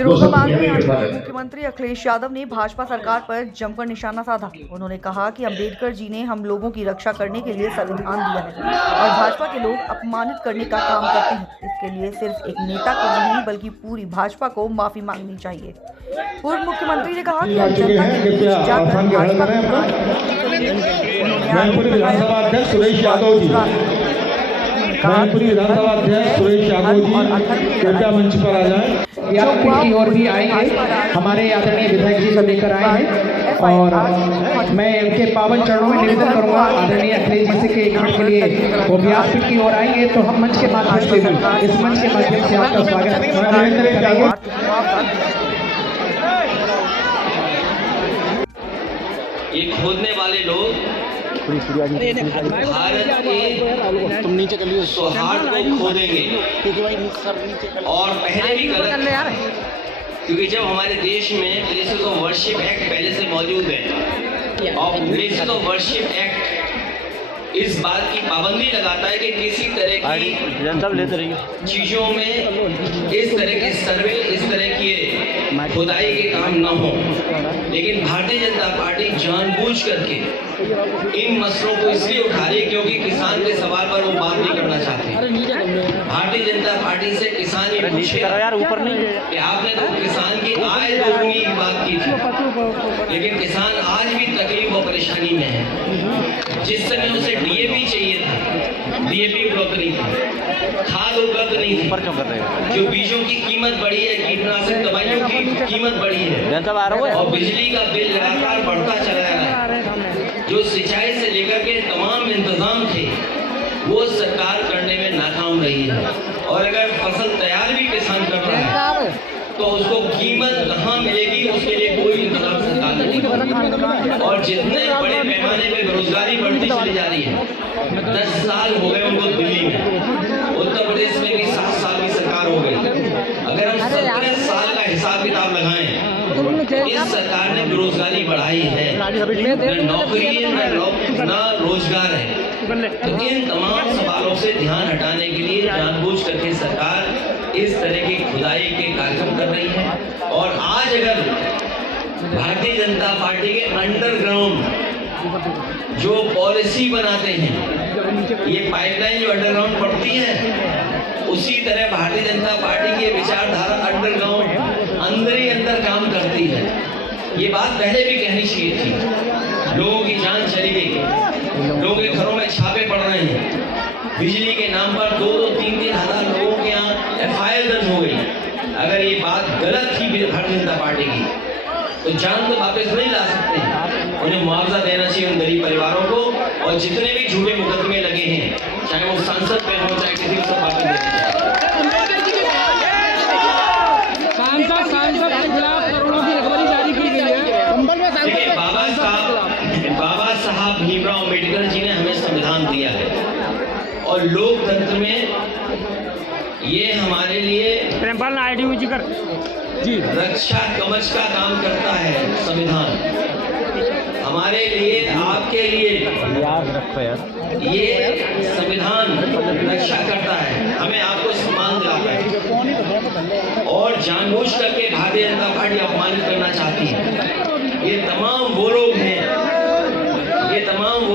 फिरोजाबाद में आज पूर्व मुख्यमंत्री अखिलेश यादव ने भाजपा सरकार पर जमकर निशाना साधा। उन्होंने कहा कि अंबेडकर जी ने हम लोगों की रक्षा करने के लिए संविधान दिया है और भाजपा के लोग अपमानित करने का काम करते हैं। इसके लिए सिर्फ एक नेता को नहीं बल्कि पूरी भाजपा को माफी मांगनी चाहिए। पूर्व मुख्यमंत्री ने कहा कि हम जनता के बीच जाकर भाजपा को विधानसभा अध्यक्ष सुरेश यादव जी कृपया मंच पर आ जाए। की ओर भी आएंगे, हमारे आदरणीय विधायक जी को लेकर आए हैं और मैं उनके पावन चरणों में निवेदन करूंगा आदरणीय अखिलेश जी के इकट्ठे के लिए वो व्यासपीठ की ओर आएंगे तो हम मंच के माध्यम से इस मंच के माध्यम से आपका स्वागत ये खोदने वाले लोग भारत के तुम नीचे कर लियो सौहार्द को खोदेंगे और पहले भी गलत, क्योंकि जब हमारे देश में प्लेसेस ऑफ वर्शिप एक्ट पहले से मौजूद है और प्लेसेस ऑफ वर्शिप एक्ट इस बात की पाबंदी लगाता है कि किसी तरह की चीजों में इस तरह के सर्वे, इस तरह की खुदाई के काम न हो। लेकिन भारतीय जनता पार्टी जानबूझ करके इन मसलों को इसलिए उठा रही है क्योंकि किसान के सवाल पर वो बात नहीं करना चाहते। भारतीय जनता पार्टी से किसान ये पूछेगा कि आपने तो किसान की आय दोगुनी की बात की थी, लेकिन किसान आज भी तकलीफ और परेशानी में है। जिस समय उसे डीएपी चाहिए था, डीएपी उपलब्ध नहीं था, खाद उपलब्ध नहीं थी, जो बीजों की कीमत बढ़ी है, कीटनाशक दवाइयों की कीमत बढ़ी है और बिजली का बिल लगातार बढ़ता चला है। जो सिंचाई से लेकर के तमाम इंतजाम थे वो सरकार करने में नाकाम रही है और अगर फसल तैयार भी किसान कर रहा है तो उसको कीमत कहाँ मिलेगी उसके लिए कोई इंतजाम सरकार नहीं कर रही। और जितने बड़े पैमाने पे बेरोजगारी बढ़ती चली जा रही है, 10 साल हो गए उनको दिल्ली में, उत्तर प्रदेश में भी 7 साल की सरकार हो गई। अगर हम 17 साल का हिसाब किताब लगाएं, इस सरकार ने बेरोजगारी बढ़ाई है, न नौकरी है न रोजगार है। तो इन तमाम सवालों से ध्यान हटाने के लिए जानबूझ करके सरकार इस तरह की खुदाई के कार्यक्रम कर रही है। और आज अगर भारतीय जनता पार्टी के अंडरग्राउंड जो पॉलिसी बनाते हैं, ये पाइपलाइन जो अंडरग्राउंड पड़ती है, उसी तरह भारतीय जनता पार्टी की विचारधारा अंडरग्राउंड अंदर ही अंदर काम करती है। ये बात पहले भी कहनी चाहिए थी। लोगों की जान चली गई, लोगों के घरों में छापे पड़ रहे हैं, बिजली के नाम पर 2-3 हज़ार लोगों के यहाँ FIR दर्ज हो गई। अगर ये बात गलत थी भारतीय जनता पार्टी की तो जान तो वापस नहीं ला सकते, उन्हें मुआवजा देना चाहिए उन गरीब परिवारों को। और जितने भी झूठे मुकदमे लगे हैं, चाहे वो सांसद पे हो चाहे किसी को, सब वापस देना चाहिए। देखिए, बाबा साहब भीमराव अम्बेडकर जी ने हमें संविधान दिया है और लोकतंत्र में ये हमारे लिए रक्षा कवच का काम करता है। संविधान हमारे लिए, आपके लिए ये संविधान रक्षा करता है, हमें आपको सम्मान दिलाता है। और जानबूझ करके भारतीय जनता पार्टी अपमानित करना चाहती है। ये तमाम वो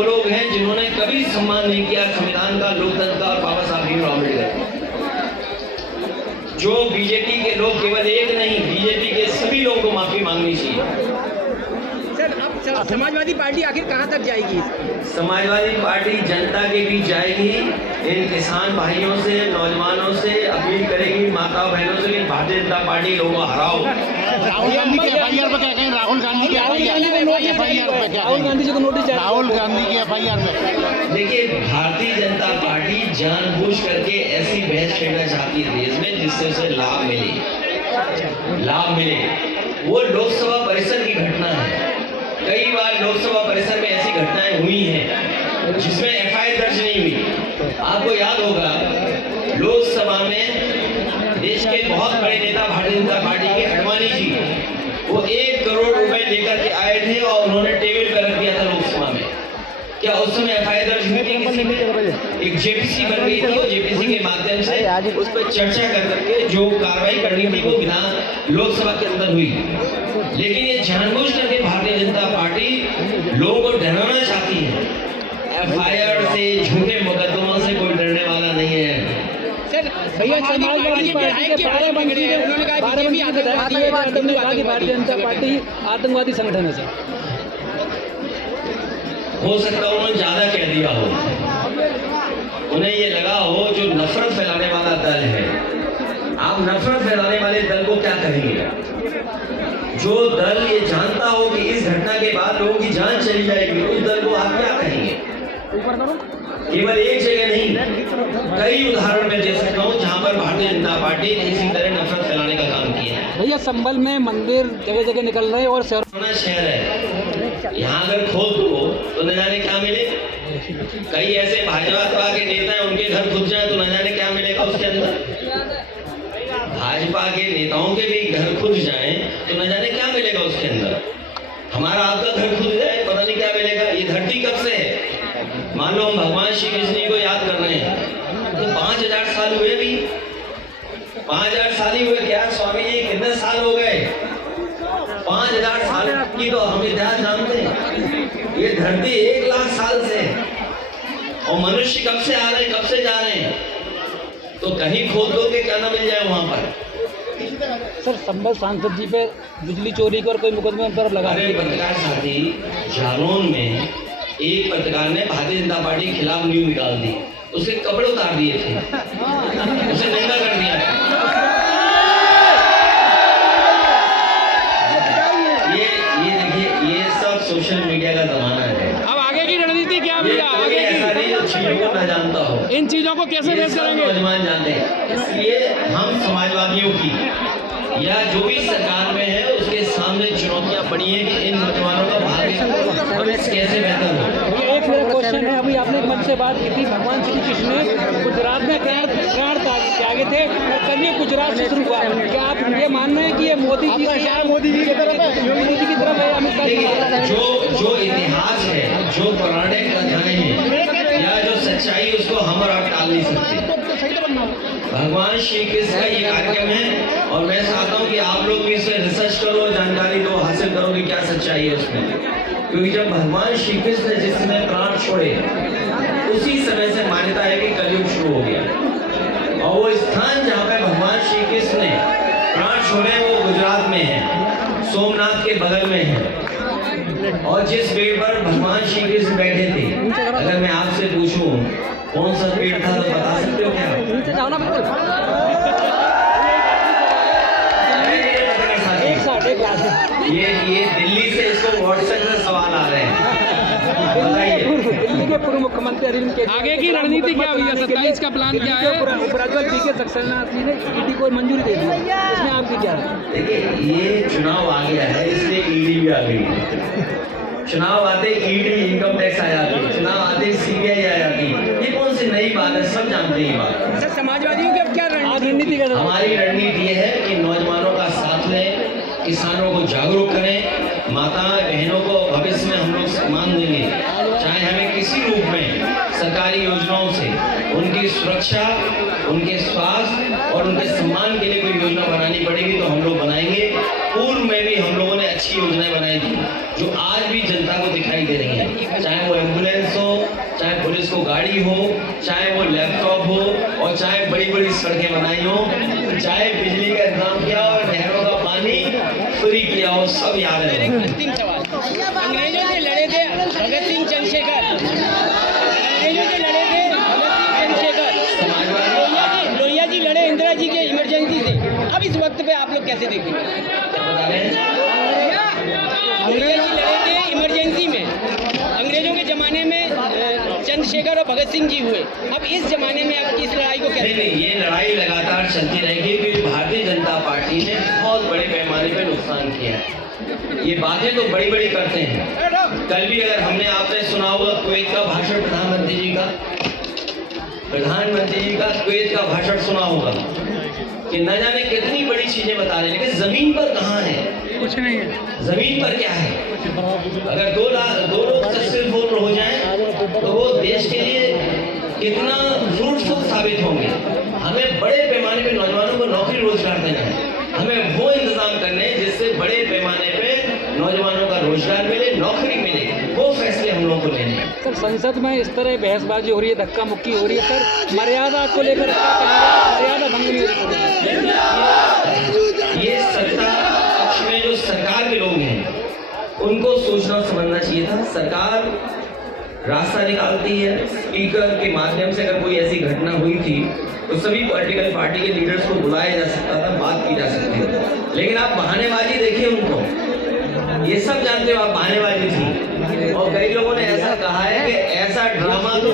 लोग हैं जिन्होंने कभी सम्मान नहीं किया संविधान का, लोकतंत्र का और बाबा साहब भीमराव अम्बेडकर। जो बीजेपी के लोग, केवल एक नहीं, बीजेपी के सभी लोगों को माफी मांगनी चाहिए। अब समाजवादी पार्टी आखिर कहां तक जाएगी? समाजवादी पार्टी जनता के बीच जाएगी, इन किसान भाइयों से, नौजवानों से अपील करेगी, माता बहनों से कि भारतीय जनता पार्टी लोगों को हराओ। राहुल गांधी की FIR पे क्या कहें? राहुल गांधी की FIR पे क्या? राहुल गांधी जी को नोटिस, राहुल गांधी की FIR पे देखिए, भारतीय जनता पार्टी जानबूझ करके ऐसी बहस छेड़ना चाहती है देश में जिससे उसे लाभ मिले। वो लोकसभा परिसर की घटना है। कई बार लोकसभा परिसर में ऐसी घटनाएं हुई हैं जिसमें FIR दर्ज नहीं हुई। आपको याद होगा, लोकसभा में देश के बहुत बड़े नेता भारतीय जनता पार्टी के अडवाणी जी, वो 1 करोड़ रुपए लेकर के आए थे और उन्होंने टेबल पर रख दिया था लोकसभा में। क्या उस समय FIR दर्ज हुई थी किसी में? एक JPC बन गई थी, वो JPC समिति के माध्यम से उस पर चर्चा कर करके जो कार्रवाई करनी थी वो विधान लोकसभा के अंदर हुई। लेकिन ये जानबूझ करके भारतीय जनता पार्टी लोगों को डराना चाहती है। एफआईआर से, झूठे मुकदमों से कोई डरने वाला नहीं है। सर भैया समाजवादी पार्टी के 12 मंत्री ने उन्होंने कहा बीजेपी आतंकवादी है, भारतीय जनता पार्टी आतंकवादी संगठन है सर। हो सकता है उन्होंने ज्यादा कह दिया हो, उन्हें ये लगा हो जो नफरत फैलाने वाला दल है। आप नफरत फैलाने वाले दल को क्या कहेंगे? जो दल ये जानता हो कि इस घटना के बाद लोगों की जान चली जाएगी, उस दल को आप क्या कहेंगे? केवल एक जगह नहीं, कई उदाहरण मैं दे सकता हूँ जहाँ पर भारतीय जनता पार्टी ने इसी तरह नफरत फैलाने का काम किया है। भैया संभल में मंदिर जगह जगह निकल रहे हैं और शहर है, यहाँ अगर खोद दो तो न जाने क्या मिले। कई ऐसे भाजपा के नेता हैं, उनके घर खुद जाए तो न जाने क्या मिलेगा उसके अंदर। भाजपा के नेताओं के भी घर खुद जाए तो न जाने क्या मिलेगा उसके अंदर। हमारा आपका घर खुद जाए, पता नहीं क्या मिलेगा। ये धरती कब से है? मान लो हम भगवान श्री कृष्ण को याद कर रहे हैं तो 5000 साल हुए भी, 5000 साल ही हुए क्या स्वामी जी? कितने साल हो गए? 5000 साल की तो हम इतिहास जानते हैं। ये धरती 1 लाख साल से है और मनुष्य कब से आ रहे हैं, कब से जा रहे हैं। तो कहीं खोद दो कि क्या ना मिल जाए वहां पर। सर संभल सांसद जी पे बिजली चोरी का और कोई मुकदमे तरफ लगा अरे पत्रकार साथी, जालौन में एक पत्रकार ने भारतीय जनता पार्टी के खिलाफ न्यूज निकाल दी, उसके कपड़े उतार दिए थे, उसे नंगा कर दिया था। ये देखिए, ये सब सोशल मीडिया का जमाना है। अब आगे की रणनीति क्या भैया? आगे ऐसा नहीं जो चीजों को न जानता हो, इन चीजों को कैसे फेस करेंगे? नौजवान जानते हैं। इसलिए हम समाजवादियों की या जो भी सरकार में है उसके सामने चुनौतियां पड़ी हैं कि इन नौजवानों का भाग्य कैसे बेहतर हो। एक मेरा क्वेश्चन है, अभी आपने एक मंच से बात की थी, भगवान श्री कृष्ण ने गुजरात में प्राण त्यागे थे और कल ये गुजरात से शुरू हुआ। क्या आप ये मान रहे हैं कि ये मोदी जी मोदी जी की तरफ है? अमित शाह जो इतिहास है, जो पौराणिक कथाएं हैं या जो सच्चाई, उसको हम और आप टाल नहीं सकते। भगवान श्री कृष्ण का ये कार्यक्रम है और मैं चाहता हूँ कि आप लोग भी इसे रिसर्च करो, जानकारी दो, हासिल करो कि क्या सच्चाई है उसमें। क्योंकि जब भगवान श्री कृष्ण ने जिस समय प्राण छोड़े, उसी समय से मान्यता है कि कलयुग शुरू हो गया। और वो स्थान जहाँ पे भगवान श्री कृष्ण ने प्राण छोड़े वो गुजरात में है, सोमनाथ के बगल में है। और जिस पेड़ पर भगवान श्री कृष्ण बैठे थे, अगर मैं आपसे पूछूं कौन सा पेड़ था तो बता सकते हो क्या? ये दिल्ली से इसको व्हाट्सएप में सवाल आ रहे हैं, बताइए। दिल्ली के पूर्व मुख्यमंत्री अरविंद केजरीवाल आगे की रणनीति क्या हुई है? 27 का प्लान क्या है? उपराज्यपाल पी के सक्सेना जी ने ईडी को मंजूरी दे दी, इसमें आपकी क्या है? देखिए, ये चुनाव आ गया है, इसलिए ईडी भी आ गई। चुनाव आते ईडी, इनकम टैक्स आ जाती, चुनाव आते सीबीआई आ जाती। ये कौन सी नई बात है? सब जानते हैं ये बात। सर समाजवादियों की अब क्या रणनीति है? हमारी रणनीति ये है कि नौजवानों का साथ लें, किसानों को जागरूक करें, माता बहनों को भविष्य में हम लोग सम्मान देंगे। चाहे हमें किसी रूप में सरकारी योजनाओं से उनकी सुरक्षा, उनके स्वास्थ्य और उनके सम्मान के लिए कोई योजना बनानी पड़ेगी तो हम लोग बनाएंगे। पूर्व में भी हम लोगों ने अच्छी योजनाएं बनाई थी जो आज भी जनता को दिखाई दे रही हैं। चाहे वो एम्बुलेंस हो, चाहे पुलिस को गाड़ी हो, चाहे वो लैपटॉप हो और चाहे बड़ी बड़ी सड़कें बनाई हो, चाहे बिजली का इंतजाम किया और नहरों का पानी फ्री किया हो, सब याद है। अंतिम सवाल, अंग्रेजों से लड़े थे भगत सिंह चंद्रशेखर, अंग्रेजों से लड़े थे भगत सिंह चंद्रशेखर, लोहिया जी लड़े इंदिरा जी के इमरजेंसी से। अब इस वक्त पे आप लोग कैसे देखेंगे? लोहिया जी लड़े थे इमरजेंसी में, अंग्रेजों के जमाने में चंद्रशेखर और भगत सिंह जी हुए। अब इस जमाने में आप इस लड़ाई को कैसे? नहीं, ये लड़ाई लगातार चलती रहेगी क्योंकि भारतीय जनता पार्टी ने बहुत बड़े पैमाने पे नुकसान किया है। ये बातें तो बड़ी बड़ी करते हैं। कल भी अगर हमने आपने सुना होगा कुवैत का भाषण, प्रधानमंत्री जी का कुवैत का भाषण सुना होगा कि न जाने कितनी बड़ी चीजें बता रहे हैं, लेकिन जमीन पर कहाँ है? कुछ नहीं है। जमीन पर क्या है? अगर दो लोग सक्सेसफुल हो जाएं तो वो देश के लिए कितना फ्रूटफुल साबित होंगे। हमें बड़े पैमाने पे नौजवानों को नौकरी रोजगार देना है, हमें वो इंतजाम करने हैं जिससे बड़े पैमाने पे नौजवानों का रोजगार मिले, नौकरी मिले, वो फैसले हम लोगों को लेने हैं। सर संसद में इस तरह बहसबाजी हो रही है, धक्का मुक्की हो रही है सर, मर्यादा को लेकर क्या कहेंगे? मर्यादा भंग नहीं हो रही है। ये सत्ता पक्ष में जो सरकार के लोग हैं उनको सोचना और समझना चाहिए था। सरकार रास्ता निकालती है, स्पीकर के माध्यम से अगर कोई ऐसी घटना हुई थी तो सभी पॉलिटिकल पार्टी के लीडर्स को बुलाया जा सकता था, बात की जा सकती थी। लेकिन आप बहानेबाजी देखिए उनको, ये सब जानते हो आप बहानेबाजी थी। और कई लोगों ने ऐसा कहा है कि ऐसा ड्रामा तो